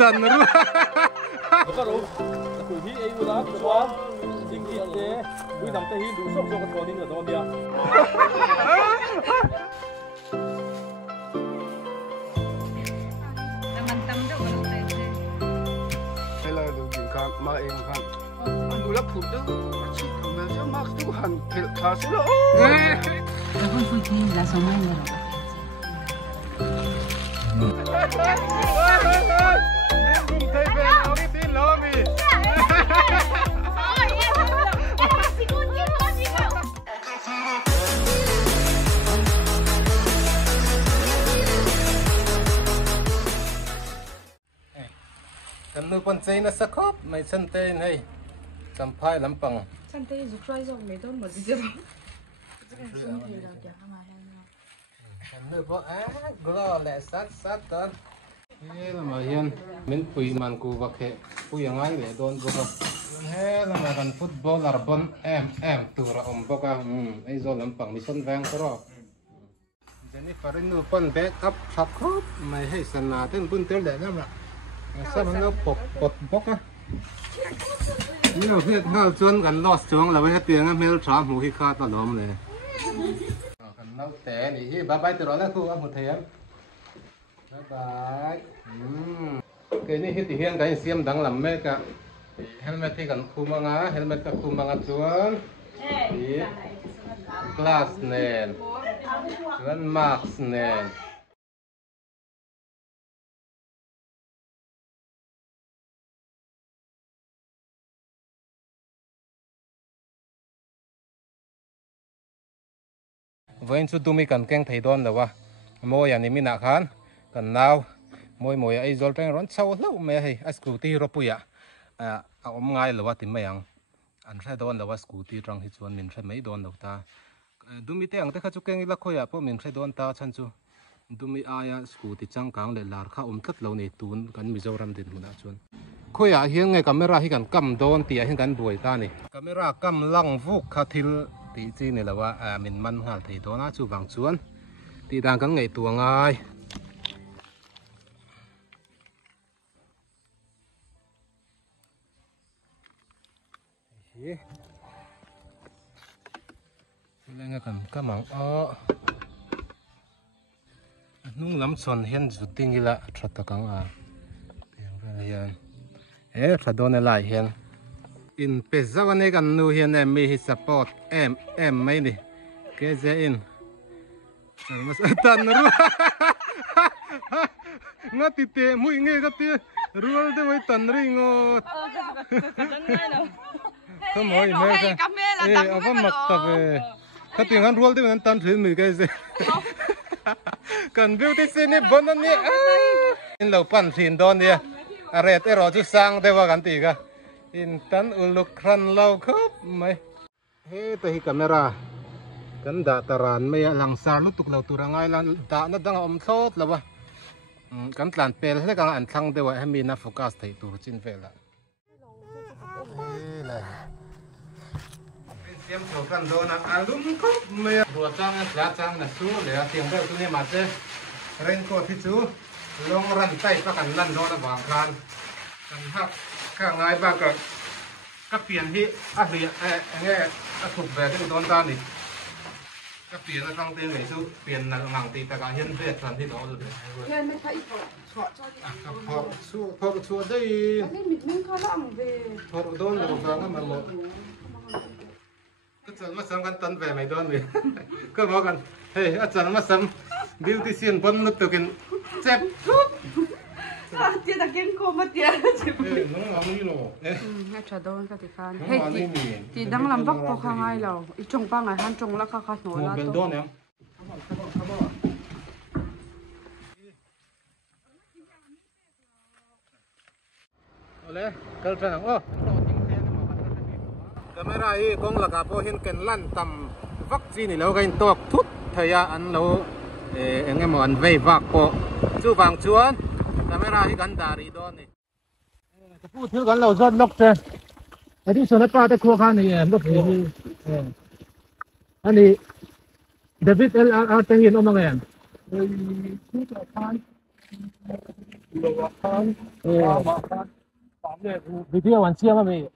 tan ruก็รู้คุยที่ไอ้วุ้นนะตัวจริงที่เจ๊คุยนำแต่หินดูส่งกับตัวนี้เหนือตัวเดียวแต่มันตั้มเจ้าก็รู้เลยให้เราดูกินข้าวมาเองครับดูแลผูกด้วยชิคกี้พายจะมาดูหันเกลือข้าวสุดแล้วแล้วคนคุยที่ละสมัยเนี่ยหรอกันนูปนใจนะสักครบไม่ฉันเต้นให้จำพายลำปังฉันเต้นจุกใจจงไม่ต้องหมดที่จะรู้จะเป็นคนที่เราเดี๋ยวเข้ามาให้เนาะกันนูพอกลัวแหละสัดกันเฮ้ยละมาเห็นมันปุยมันกูบักเหปุยยังไงเลยโดนกูก็เฮ้ยละมากันฟุตบอลอาร์บอนตัวเราบักไอ้โซลำปังมีส้นแวงก็รอจะนี่ฟารินูปนเบกอัพสักครบไม่ให้สนาเต้นปุ่นเต้นเลยนั่นแหละสักมันเอาปดบกอ่ะนี่เราเพื่อนเราชวนกันลอดช่วงเราไปให้เตียงเมลชามหูที่คาตลอดเลยกันเราแต่นี่บ๊ายบายตัวเราแล้วคู่กับหมดเทียมบ๊ายบายเกนี่ที่ตีเฮียงกันเสียมดังลำเมกะเฮลเมทที่กันคู่มังอ่ะเฮลเมทกับคู่มังอ่ะชวนที่คลาสเนนชวนมาร์คส์เนนวันสุดดูมีกันแกงไทยดอนแล้ววะมวยอันนี้มีหนักขันกันนาวมวยไอ้จอลเป็นร้อนเช่าแล้วไม่ให้สกูตี้รบปุยเอาง่ายหรือว่าติดไม่ยังอันใช่ดอนแล้วว่าสกูตี้ตรังที่ชวนมินใช่ไม่ดอนหรอกตาดูมีแต่อย่างแต่ข้าจุกแกงอีละคุยพวกมินใช่ดอนตาฉันจูดูมีอายสกูตี้จังกังเลยลาร์ข้าตัดเหล่านี้ตูนกันมิจฉารัมดินมุนาชวนคุยเฮียงไงกัมเมราที่กันกำโดนตีให้กันบวยตานี่กัมเมรากำลังฟุกคาทิลตีจีนี่แหละว่ามินมันหาที่ตัวน่าจูบางชวนตีดังกันไงตัวง่ายเล่นกันก็มังนุ่งลำสนเห็นจุดติ้งอีละชัดตะกังเพียงเพียงชัดโดนอะไรเห็นอินเป็ดซะวันนี้กันนูเห็นมีฮิสปอร์ตไม่นี่เกษอินมาตันรู้งัดติเตะมุ้ยเงี้ยกับเตะรู้ว่าจะไม่ตันริงอ๋อขโมยแม่กันเอาไปหมักตับถ้าตีงั้นรู้ว่าที่มันตันถึงมือกันสิกันบิวตี้ซีนี่บนนั่นนี่อินเราปั่นสินโดนเนี่ยอะไรแต่รอจุดสร้างได้ว่ากันตีกันอินตันอุลุกครันเราครับไหมเฮ้แต่ฮีkameraกันดาตารานไม่หลังสารลุตุกเราตัวร่างไงลันดานัดดังอมโซดแล้ววะกันตลานเปลให้กันอันทั้งเดียวให้มีนักโฟกัสที่ตัวจินเฟล่ะเสียมโฉกันโดนอารมณ์ครับไม่รัวจังปลาจังนะสู้เลยเสียงเบลตัวนี้มาเจอเร่งก็ที่สู้ลงรันใต้ประกันลั่นโดนบางครั้งกันฮักข้างไงบ้างก็เปลี่ยนที่เรียเงี้ยถูกแบบที่โดนตานี่ก็เปลี่ยนแล้วตั้งตีไหนสู้เปลี่ยนหลังตีแต่การเห็นเพื่อนตอนที่โดนเลยเพื่อนไม่ใช่อีกพอพอสู้ได้ไม่มีไม่ก็ล่างเวพอโดนเราฟังก็มาหมดก็จะมาซ้ำกันตันแบบไม่โดนเลยก็บอกกันเฮ้ยอาจารย์มาซ้ำบิวตี้เซียนบนนุตตุกินเจ็บเดี๋ยวตะเกียงโคมาเดี๋ยวจะไปน้องเราไม่รู้ให้ชาโดนก็ติดกันเฮ้ยตีดังลำบักพอข้างไงเราอีจงปังไงฮันจงแล้วก็ข้าหนูแล้วตัวเนี่ยเอาเลยเกิดอะไรโอ้ก็ไม่ได้กงหลักพอเห็นกันลั่นต่ำวัคซีนนี่เราก็ยังตอกทุบทยาอันเราเอ็งมันเววักพอจูบางชวนก็ไม่ได้กันดารีดอนนี่จะพูดถึงกันเราจนนกเจไอ้ที่ส่วนป้าตะครัวข้างนี่นกนี่อันนี้เดวิดเอลอาร์เตหินออกมาไงนี่ก็ทาน video hoàn xiêm mà mày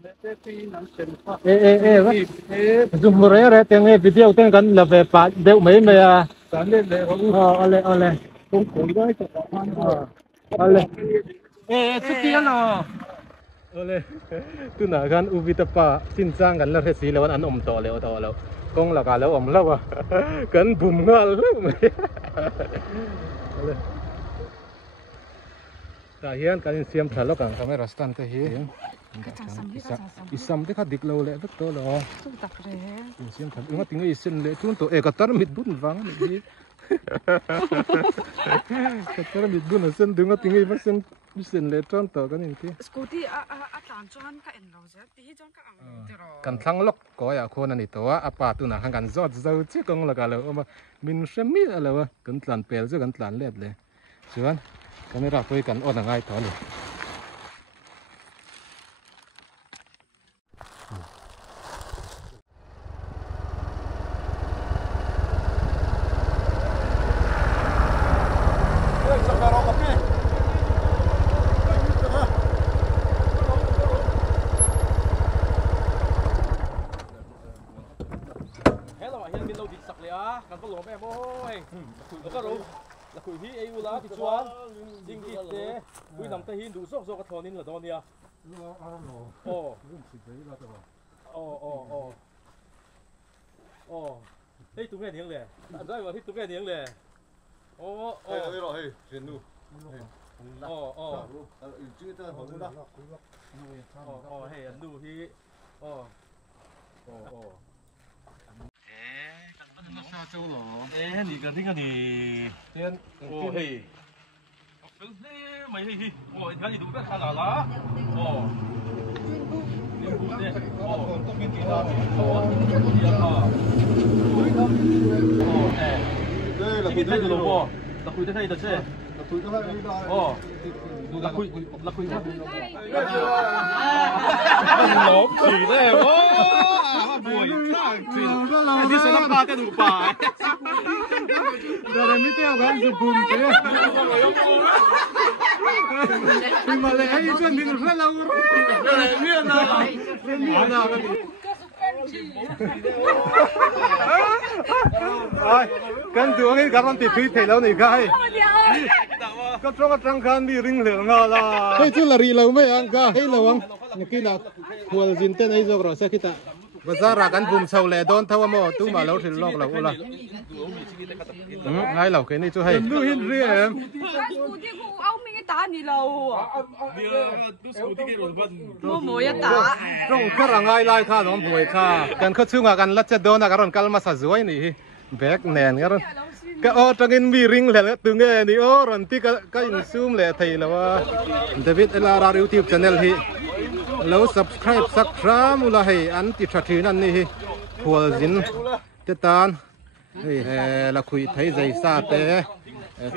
dùng một cái tiếng video tiếng gần là về phá đều mấy mày à ole cũng cũng đấy ole chút tiếng nào ole tu nào gan ubi tapa xin chăng gan là thế gì là anh to leo con là cả leo lâu à cần bùm ngà lâu mày ta hiền cái xiêm thà lóc càng camera stand te hi isam te kha dik lo le vek to lo tu tak re xiêm thà ngắt tiếng isin le tun to ka tar mit bun wang ni ka tar mit bun sen dung ngắt tiếng vang sen isin le tron to kan ni scooty a tan chuan ka en lo ze ti chuan ka ang te ro kan thlang lok ko ya khon ani to a pa tu na hang kan zot zo chi kong la ka lo ma min shemi ala kan tlan pel zo kan tlan let le chuan camera tôi cần on ngay đó luôn hello hiền min lâu đi sặc le à kan có lỗ em ơi nó có đâu làคุยที่ไอ้อุลาที่ชวนจริงที่เจ้คุยนำแต่หินดูซอกซอกกระทอนินละตอนเนี้ยโอ้เฮ้ยตุ้งแก่เนียงเลยได้ว่าที่ตุ้งแก่เนียงเลยโอ้เฮ้ยเรียนดูเฮ้ยดูที่你个那个你，哦嘿，没嘿，哦，你看你都在看哪了？哦，哎，你睇住咯喎，那佢都睇得啫，哦，那佢，攞住咧，哇，唔會，啲水粒巴得到白。Darami teo kan su bum te. Male ai chuan din ra lau. Mi na. Ana kan. Ai, kan du ngai garan ti thui thei lau nei ka ai. Ka trong khan bi ring le nga la. Hei chu la ri lau mai ang ka. Hei lawang. Ki la khwal jin te nei jok ro sa kita. Bazara kan bum chau le don thawa mo tu ma lo thil lok la ula. Ngay lẩu cái này chú hay. Lưu hin riêng. scooty ku au mi ta ni lo mo mo ya ta Trong cái là ngay lai kha nó bùi kha. Cần khất chung à cần lát chết đón à cái con mà sa dưới này. Bẹc nền cái cái ô trong in mi ring lẹ từ nghe đi ô rồi tí cái in zoom lẹ thầy là wa David Elara YouTube channel hi. Lâu subscribe sakra mula hay anh ti chat hin anh ni. Hual zin tetan. Là khui thấy dây xa té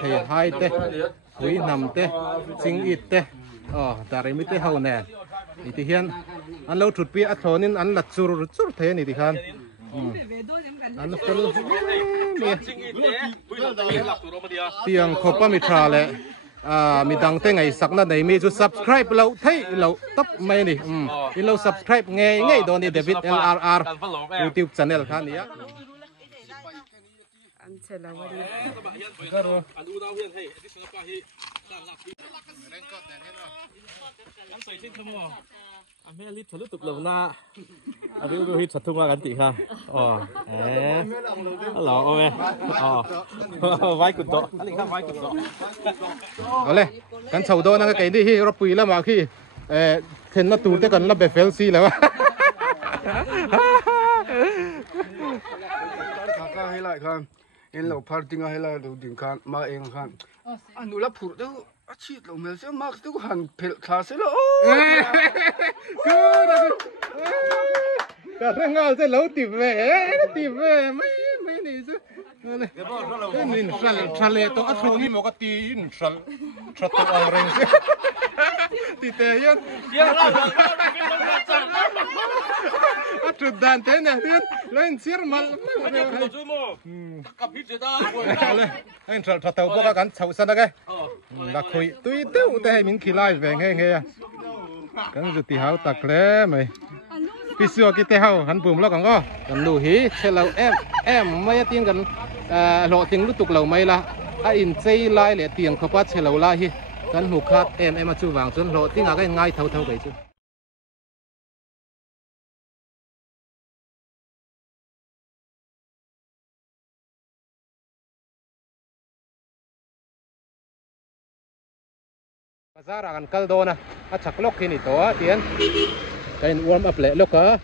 thầy hai té khui nằm té sinh ít té dari mi té hậu nè thì hiện anh lâu chụp bia ăn thốn nên anh lật chur thế này thì khan anh phân tiếng khopa mi tra lệ mi đăng té ngày sắc na này mi chú subscribe lâu thấy lâu top mấy này lâu subscribe nghe ngay đó này David LRR YouTube channel khan này an che la wa niอันอูดาวเฮียนให้ที่สุดป้าฮีด้านหลักอันใส่ชิ้นขโมยอันแม่ลิทะลุตุกเหล่าหน้าอันนี้ดูฮิตสัตว์ทุ่งมากันติค่ะอ๋อฮัลโหลโอ้ยอ๋อไว้กุดโตอันนี้ข้าไว้กุดโตเอาเลยกันเสาโดนนะไก่ที่ที่เราปุ๋ยแล้วมาที่เห็นนัดตูแต่กันนับแบบเฟลซี่แล้ววะให้ไรครับเอ็นเราพาร์ติ้งให้ไรดูดิ่งขันมาเองขันอันนู้นละผูดแล้วอาชีพเราเมื่อเช้ามาทุกหันเพลคลาสแล้วก็เรื่องงานจะเล่าติดเว่ไม่นี่สินี่ชัลเลยตัวอัศวินมันก็ตีนชัลตัวอะไรสิตีเตยันจุดดันเต้นเนี่ยเล่นเสียร์malกับพิจิตรเลยเห็นชัลตัวพวกกันชาวสันนะแก là khơi tôi tiêu để mình khi lại về nghe cái gì thì hao tắc lẽ mày bây giờ cái tê hao hắn bùm lo càng go cần đủ hí chơi lâu em mấy tiếng cần lộ tiếng lúc tục lâu mấy là in chơi lại để tiếng khó bắt chơi lâu lại hi cần hụt khát em mà chú vàng chuẩn lộ tiếng cái ngay thâu vậy chứ bazar akan kaldo na at chaklok hinito tiyan kain warm up le loka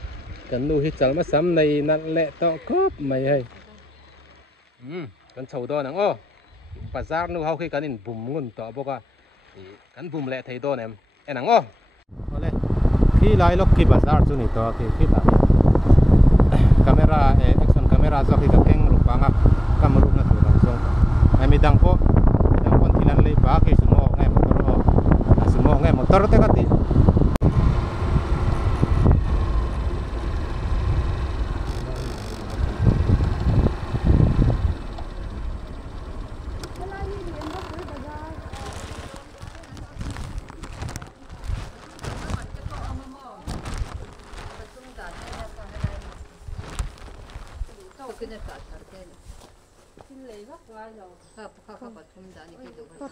kan nu hi chalma sam nei nan le to kop mai hai kan chho do nang o bazar nu hau khi kan in bum ngun to boka kan bum le thei do nem enang o ole khi lai lok khi bazar chu ni to khi ta camera action camera zo khi ka keng rupanga kamru na tu dang song ai mi dang po kon thilan le ba ki sumo ngai semua ngai motor teh kati.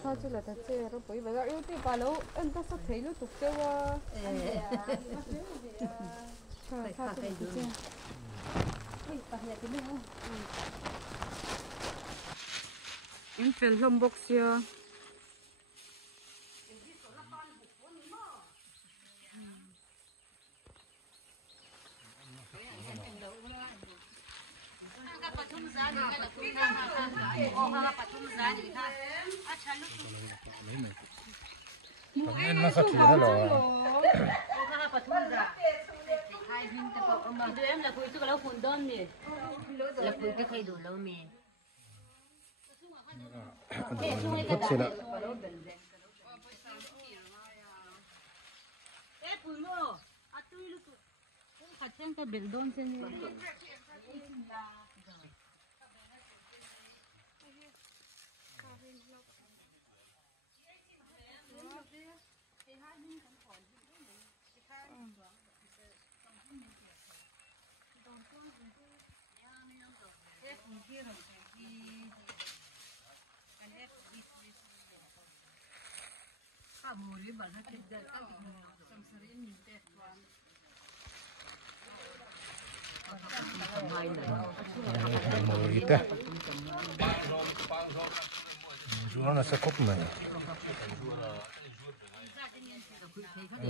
Thôi chứ là thật chứ rồi bởi vậy yêu thì bà lâu anh ta sẽ thấy lúc tục chơi qua em phải làm bốc xưa Nên nó sắp xỉ rồi. Em là phụ cho nó phun đơn nè, là phụ cái thay đổi lâu mẹ. Phút xí đó. Ê phụ mô, à tôi lúc cũng khát xem cái biển đơn xem nè. Mùi tê. Rúa nó sẽ cúp này.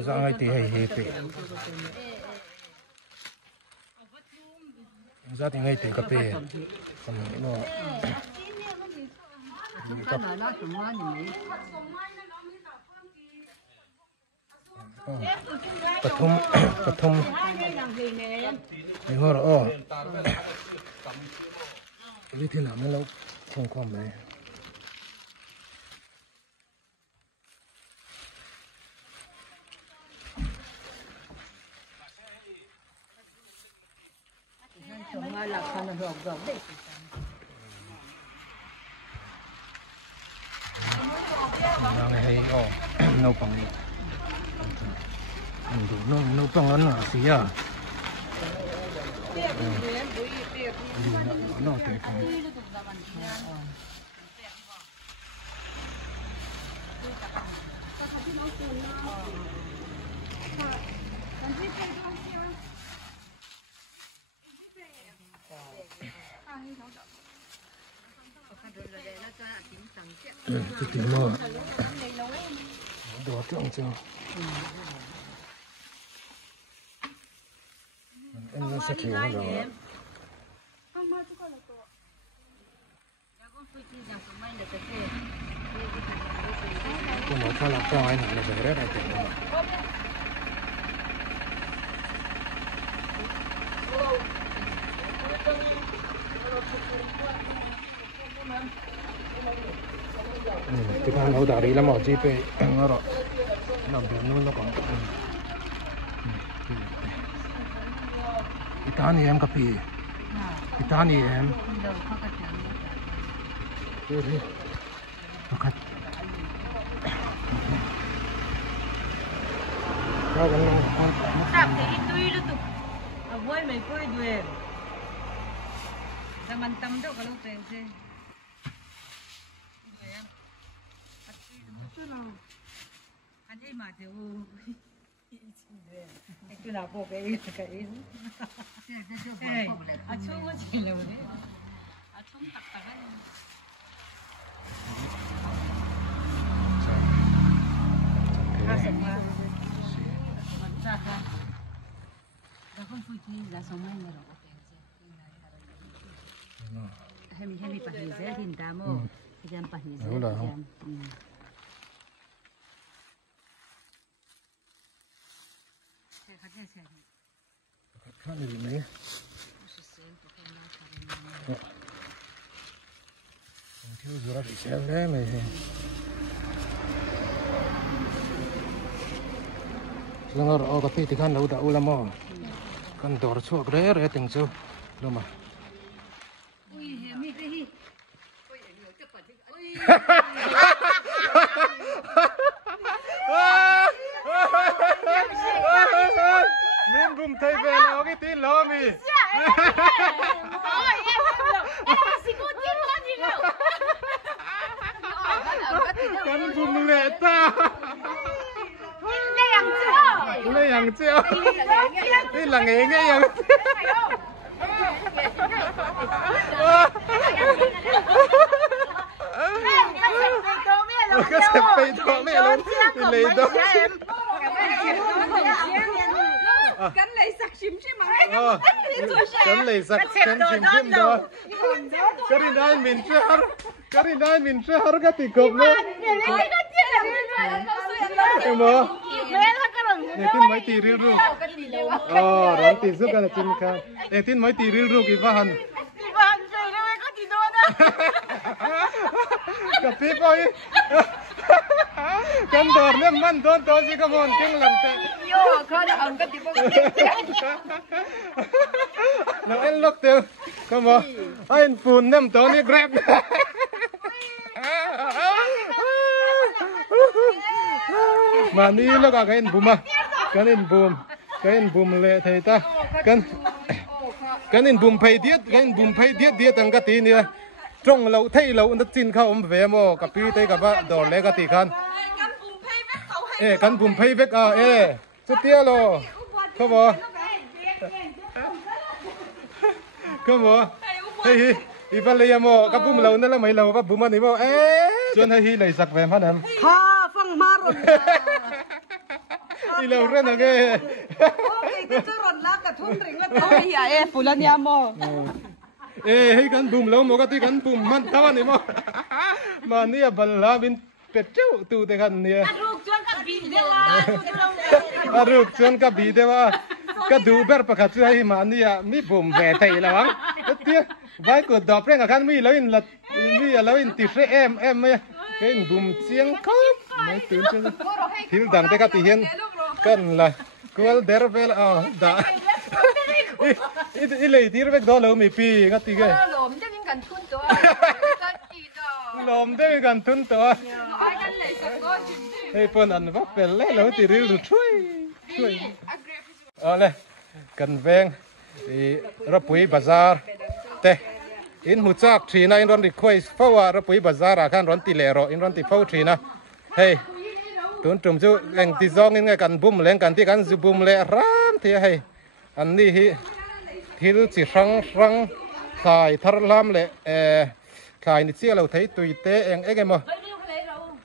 Ra ngay tí hay tê. Ra thì ngay tí cà phê. Còn nó Pathum Ihor oh Vì thế nào mới lâu không có mấy Yang hay oh nấu bằng đủ nấu bằng lớn là gì à nó tệ không cái tiếng mơ đồ trông chưa em nó sẽ thiếu rồi cô nói cho là cho anh là về rất là tiền rồi cái con nấu đá đi làm mỏ chi về nó rồi làm việc nó còn Itani em kapi Itani em Makat sao cái này Sắp thì ít tuy đó tụi à vui mày vui đuổi đang ăn tâm đâu cái lúc tiền chứ anh ấy mà thì cái nào bộ cái à chú có gì đâu đấy à chú tặc tặc ấy là không phải chỉ là sống anh rồi hay phải hiểu dễ thì ta mô thì em phải hiểu dễ khác gì mấy thiếu gì ra bị xéo đấy mày Lengar oh tapi tikan dah ulama kan dor suak rare ting so lama min bum thai về lo cái tin lo mi kan bum lệ ta lấy hàng treo đây là nghề nghe hàng cái sẹp bê to mẹ luôn lấy đó cắn lấy sạc chim chứ mà cắn lấy sạc chim chim đó cái này mình chơi har cái tì cục nữa em mơ này tin mấy tì riu ru rồi tì giúp cái là tin khang này tin mấy tì riu ru kì vahan cà phê coi con đòn nên man đòn to gì come on tiếng làm thế yo con ông cái tipo nào anh lốc tiêu come on anh phun nem to ni grab mà ni nó cả cái in boom lệ thầy ta cái in boom pay diết tăng cái tí nữa trong lâu thấy lâu nó chín khâu về mà cà phê tây cà phê đổ lệ cái tí khan kan boom pay vek chút tia lo come on hey Ibalaya mo kapum law na lang may law pa bumani mo John hay hilay sakwe manam ha phăng maron ilaw ren age okay cái chỗ ròn lá cả thun ring là thôi ya fulan ya mo hey kan bum law mo kati kan bum man tawan ni mo mani aballa bin petchau tu te kan ni aruk chuan ka bi dewa ka du ber pakhat chu ai mani ya mi bum ve thei lawang tia vai ko dop reng kan mi loin la mi loin ti fre em me cái bùm chiang khóc mấy tiếng chứ thiếu đằng tay các tỷ hiền cần là cô đỡ về là đã ít lấy tiền về đó lâu mấy pi các tỷ cái lồm thế nên cần thun to hey pon ăn vấp về lấy lâu thì riu chui này cần veng rapui bazar te in huchak thina in ron request fawa rapui bazar a khan ron ti lero in ron ti fau thina hey tun tum chu eng ti zong in ngai kan bum leng kan ti kan zu bum le ram thi hey an ni hi thil chi rang khai thar lam le khai ni chia lo thei tui te eng egemo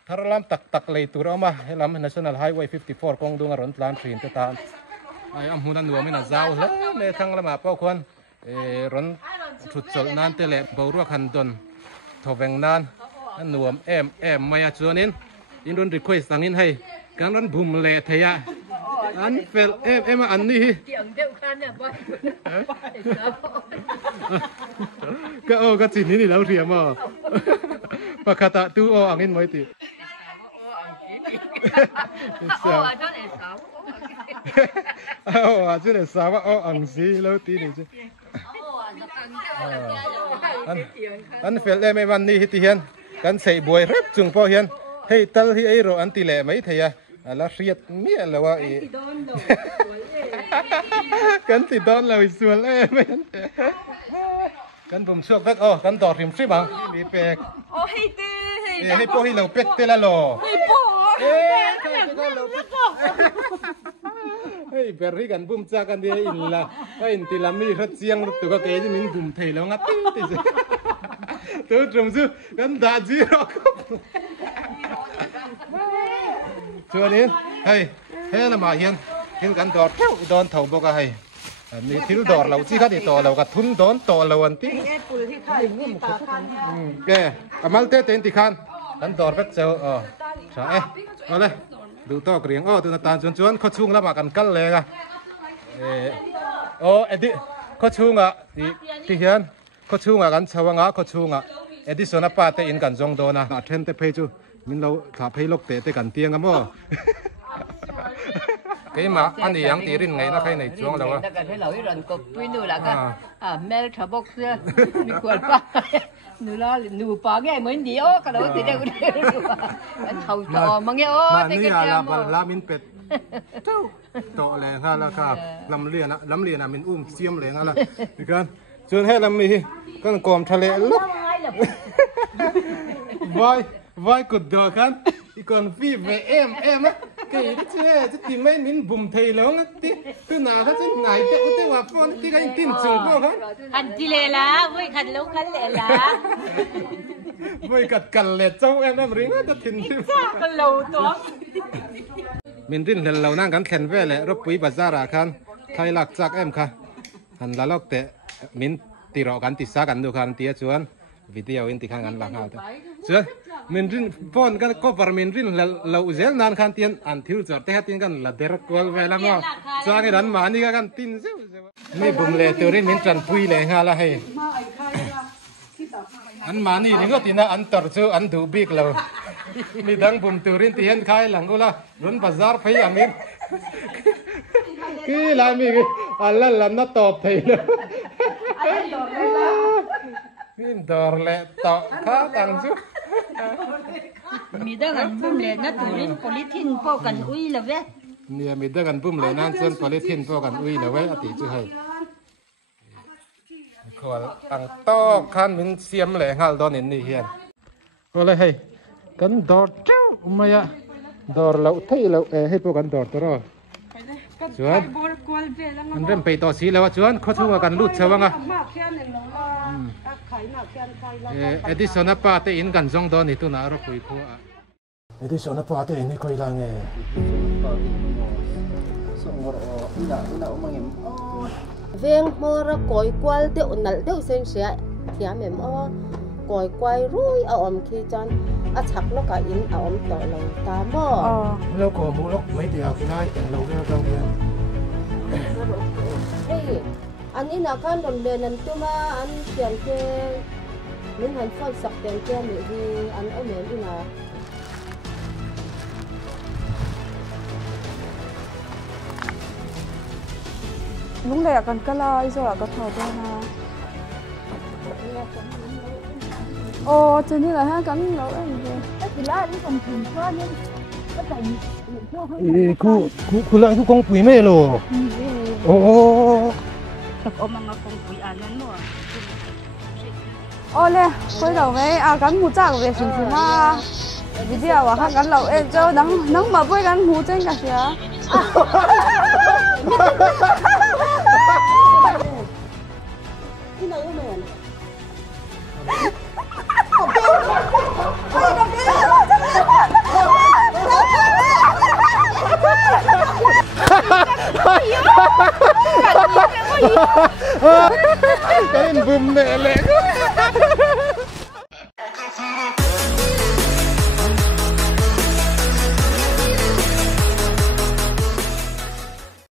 thar lam tak le tur ama lam national highway 54 kong dung ron plan trin te ta ai am hunan nuam ina zau le thang lama pau khon ron thut chol nan te le boru khan don thoveng nan nuam em maya chuanin in ron request angin hay kan ron bum le theya an fel em an ni ka chin ni lo riam ma pakata tu o angin moi ti à chứ là sao mà ăn gì lâu tí này chứ anh phải làm em ăn đi thì hiền anh xây bùi rất chung po hiền hey tal hi ai rồi anh tỷ lệ mấy thầy à อะไรเรียดเมียแล้วว่ากันติดโดนเราอีกส่วนเลยไม่กันผมชอบเป็กกันต่อริมซิบังมีเป็กโอ้ให้ตีให้พวกให้เราเป็กเตละหล่อให้โป้เฮ้ยเบอร์รี่กันบุ้มจากกันเดียอินละก็อินติลามีรถเสียงรถตัวก็เกยที่มินบุ้มเทแล้วงัดตีตัวตรงซูกันด่าจีรอกชัวนี้เฮ้ยละมาเห็นกันดอดโดนเท่าบอกให้นี่ทิ้งดอดเราที่เขาติดต่อเราก็ทุนโดนต่อเราอันที่แกอามัลเตเต็นติคันกันดอดเป็กเจ้าใช่เอาเลยดูต่อกเรียงตัวน้ำตาลชวนเขาชุ่งแล้วมากันเลยกันเอ็ดดี้เขาชุ่งที่เห็นเขาชุ่งกันชาวงาเขาชุ่งเอ็ดดี้ส่วนป้าเตอินกันจงโดนะเทนเตเพจูมินเราขาเพลกเตะกันเตียงกันมั้งcái mà anh thì ăn tiền ngày nó khai này xuống đâu á? Cái thấy lỗi rồi cột với nụ là cái mel thở bốc kia, bị quật quá, nụ lo nụ bỏ cái mới đi ó cái đó thì đâu có anh thầu trò mà nghe ó, cái cái là mình pet, trò lẹ ha là cả lắm liền à mình xiêm lẹ là, thì con, cho hết làm gì, con còm thà lẹ lúc, vai cột đỏ con, còn phi về em á. Cái chứ tìm mấy mình bùm thầy lớn á tí nào hết chứ ngày tí hòa phone tí cái tin chừng cô hết hành chi lệ lá với hành lúc khánh lệ lá với cật lệ châu em ring á tin con lâu toán mình rin lần lâu năng gắn khen về lệ rốt quý bazaar à khan khai lạc chắc em kha hành là lóc tệ mình tì rõ gắn tì xa gắn được khan tía chuan video in tì khang gắn lạc hào chuan mình rin phone cái cover mình rin lâu zel nan khan tiền ăn thiếu chợ té tiền kan là der qual về lắm mà cho cái đàn mà đi kan tin chứ mấy bùm lệ từ rin mình trần pui lệ ha là hay ăn mà ni những cái tiền ăn tờ chứ ăn đủ big lâu mình đang bùm từ rin tiền khai lằng gọi là run bazaar phải ăn mình cái làm gì Allah làm nó top thầy luôn mình đòi lệ tọ khá tăng chứ mình đang ăn bún lệ nó tụi lên polythene bao cần uy là vậy nè mình đang ăn bún lệ nan chân polythene bao cần uy là vậy tí chứ hay còn ăn to khăn mình xiêm lệ hal đó nên đi hiền có lại hay cần đọt trâu mày à đọt lẩu thấy lẩu hay bao cần đọt đó chuan anh đemไปต่อสีแล้วชวนเขาช่วยกันลุดเชวังอ่ะเอดิสอนป้าเตอินกันจงโดนนี่ตัวน่ารคุยคู่อ่ะเอดิสอนป้าเตอินนี่คุยลังเอเวียงมรกอยกวาลเดียวนั่นเดียวเส้นเสียเทียมเอ็มอ้อกอยกวายรุ่ยเอาอมขี้จันอาชักแล้วก็อินเอาอมต่อเราตามบ่แล้วก็มูลกไม่เดียวกินได้แต่เราเรียกเราเนี่ยเฮ้ยอันนี้นะการโดนเรียนนั่นตัวมาอันเปลี่ยนเพลงมันหันฟังสักเปลี่ยนเพลงนี่ดีอันเอาเหมือนอีน่ะลุงเลยกันก็ลอยสระก็ถอดด้วยนะโอ้จริงๆlà ha cắn lỗ em rồi thì lá đi còn thường cho nên có thành cô lại con quỷ mê rồi tập ôm mà con quỷ ăn nó ô nè quay đầu với cắn một chạc về xin xin ha video à ha cắn lỗ em cho nắng mà với cắn hú trên cả kìa cái bùm nè lẹ